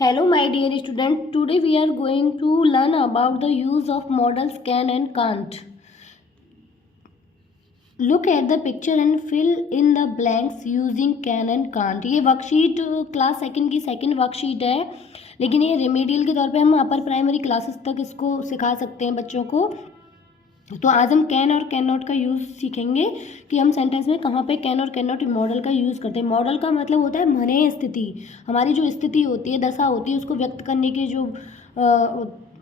Hello, my dear student. Today we are going to learn about the use of modals can and can't. Look at the picture and fill in the blanks using can and can't. ये worksheet class second की second worksheet है, लेकिन ये remedial के तौर पे हम upper primary classes तक इसको सिखा सकते हैं बच्चों को। तो आज हम कैन और कैन नॉट का यूज़ सीखेंगे कि हम सेंटेंस में कहाँ पे कैन और कैन नॉट मॉडल का यूज़ करते हैं। मॉडल का मतलब होता है मने स्थिति, हमारी जो स्थिति होती है, दशा होती है, उसको व्यक्त करने के जो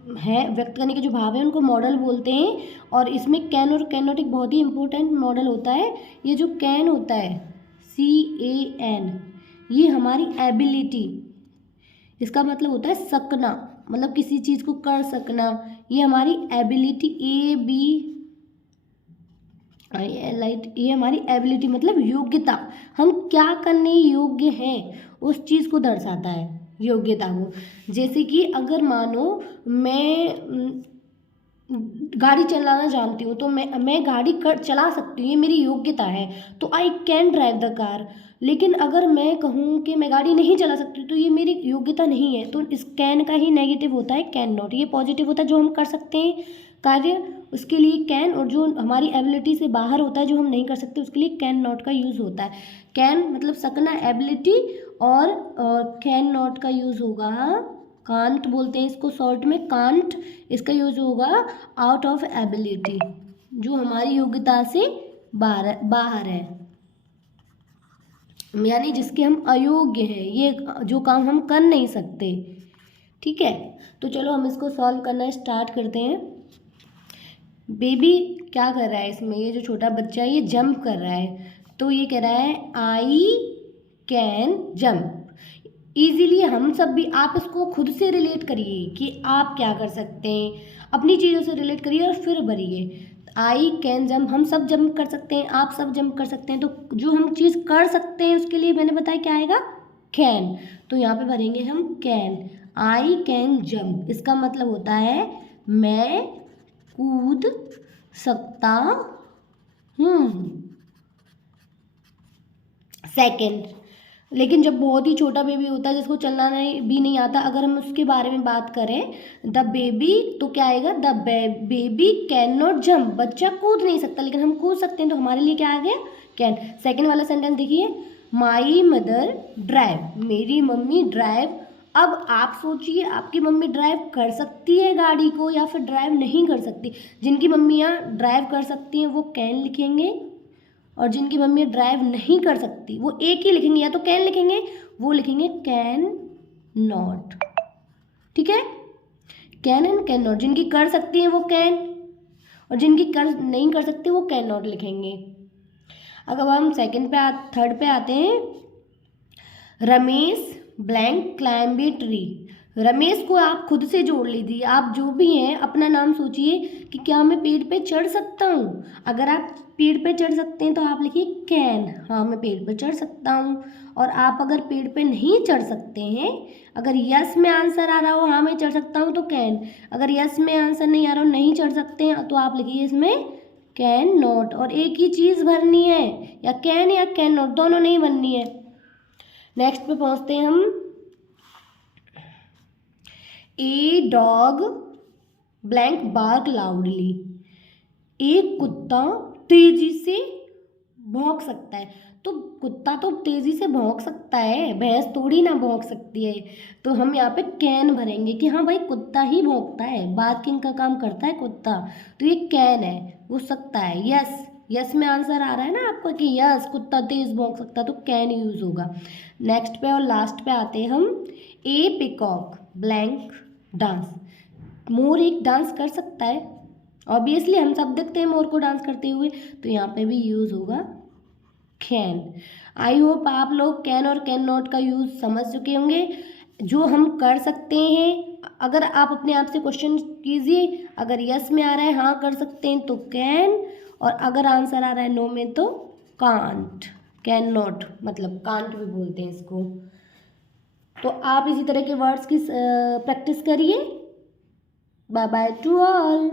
व्यक्त करने के जो भाव हैं उनको मॉडल बोलते हैं। और इसमें कैन और कैन नॉट एक बहुत ही इंपॉर्टेंट मॉडल होता है। ये जो कैन होता है CAN, ये हमारी एबिलिटी, इसका मतलब होता है सकना, मतलब किसी चीज़ को कर सकना। ये हमारी एबिलिटी ये हमारी एबिलिटी मतलब योग्यता, हम क्या करने योग्य हैं उस चीज़ को दर्शाता है, योग्यता को। जैसे कि अगर मानो मैं गाड़ी चलाना जानती हूँ तो मैं गाड़ी चला सकती हूँ, ये मेरी योग्यता है, तो I can drive the car. लेकिन अगर मैं कहूँ कि मैं गाड़ी नहीं चला सकती तो ये मेरी योग्यता नहीं है। तो इस कैन का ही नेगेटिव होता है कैन नॉट। ये पॉजिटिव होता है जो हम कर सकते हैं कार्य, उसके लिए कैन, और जो हमारी एबिलिटी से बाहर होता है जो हम नहीं कर सकते उसके लिए कैन नॉट का यूज़ होता है। कैन मतलब सकना, एबिलिटी, और कैन नॉट का यूज़ होगा कांट बोलते हैं इसको शॉर्ट में, कांट। इसका यूज होगा आउट ऑफ एबिलिटी, जो हमारी योग्यता से बाहर है, यानी जिसके हम अयोग्य हैं, ये जो काम हम कर नहीं सकते। ठीक है, तो चलो हम इसको सॉल्व करना स्टार्ट करते हैं। बेबी क्या कर रहा है इसमें, ये जो छोटा बच्चा है ये जंप कर रहा है, तो ये कह रहा है आई कैन जंप। ईजीली हम सब भी, आप इसको खुद से रिलेट करिए कि आप क्या कर सकते हैं, अपनी चीज़ों से रिलेट करिए और फिर भरिए। आई कैन जंप, हम सब जंप कर सकते हैं, आप सब जंप कर सकते हैं, तो जो हम चीज़ कर सकते हैं उसके लिए मैंने बताया क्या आएगा, कैन। तो यहाँ पे भरेंगे हम कैन, आई कैन जंप। इसका मतलब होता है मैं कूद सकता हूँ। सेकेंड, लेकिन जब बहुत ही छोटा बेबी होता है जिसको चलना भी नहीं आता, अगर हम उसके बारे में बात करें, द बेबी, तो क्या आएगा, the baby can not jump. बच्चा कूद नहीं सकता लेकिन हम कूद सकते हैं, तो हमारे लिए क्या आ गया, कैन। सेकेंड वाला सेंटेंस देखिए, माई मदर ड्राइव, मेरी मम्मी ड्राइव। अब आप सोचिए, आपकी मम्मी ड्राइव कर सकती है गाड़ी को या फिर ड्राइव नहीं कर सकती। जिनकी मम्मियाँ ड्राइव कर सकती हैं वो कैन लिखेंगे, और जिनकी मम्मी ड्राइव नहीं कर सकती वो एक ही लिखेंगे, या तो कैन लिखेंगे, वो लिखेंगे कैन नॉट। ठीक है, कैन एंड कैन नॉट। जिनकी कर सकती हैं वो कैन, और जिनकी नहीं कर सकती वो कैन नॉट लिखेंगे। अगर हम थर्ड पे आते हैं, Ramesh blank climb a tree. Ramesh को आप खुद से जोड़ लीजिए, आप जो भी हैं अपना नाम सोचिए कि क्या मैं पेड़ पे चढ़ सकता हूँ। अगर आप पेड़ पे चढ़ सकते हैं तो आप लिखिए कैन, हाँ मैं पेड़ पे चढ़ सकता हूँ। और आप अगर पेड़ पे नहीं चढ़ सकते हैं, अगर यस में आंसर आ रहा हो हाँ मैं चढ़ सकता हूँ तो कैन, अगर यस में आंसर नहीं आ रहा हो नहीं चढ़ सकते हैं तो आप लिखिए इसमें कैन नॉट। और एक ही चीज़ भरनी है, या कैन या कैन नॉट, दोनों नहीं बननी है। नेक्स्ट पे पहुँचते हैं हम, a dog blank bark loudly. एक कुत्ता तेजी से भौंक सकता है, तो कुत्ता तो तेजी से भौंक सकता है, भैंस थोड़ी ना भौंक सकती है। तो हम यहाँ पे कैन भरेंगे कि हाँ भाई कुत्ता ही भौंकता है, बार्किंग का काम करता है कुत्ता, तो ये कैन है, वो सकता है। यस, यस में आंसर आ रहा है ना आपको कि यस कुत्ता तेज भौंक सकता है, तो कैन यूज होगा। नेक्स्ट पे और लास्ट पे आते हैं हम, ए पिकॉक ब्लैंक डांस। मोर एक डांस कर सकता है, ऑब्वियसली हम सब देखते हैं मोर को डांस करते हुए, तो यहाँ पे भी यूज़ होगा कैन। आई होप आप लोग कैन और कैन नॉट का यूज़ समझ चुके होंगे, जो हम कर सकते हैं। अगर आप अपने आप से क्वेश्चन कीजिए, अगर यस में आ रहा है हाँ कर सकते हैं तो कैन, और अगर आंसर आ रहा है नो में तो कांट। कैन नॉट मतलब कांट भी बोलते हैं इसको। तो आप इसी तरह के वर्ड्स की प्रैक्टिस करिए। Bye bye to all.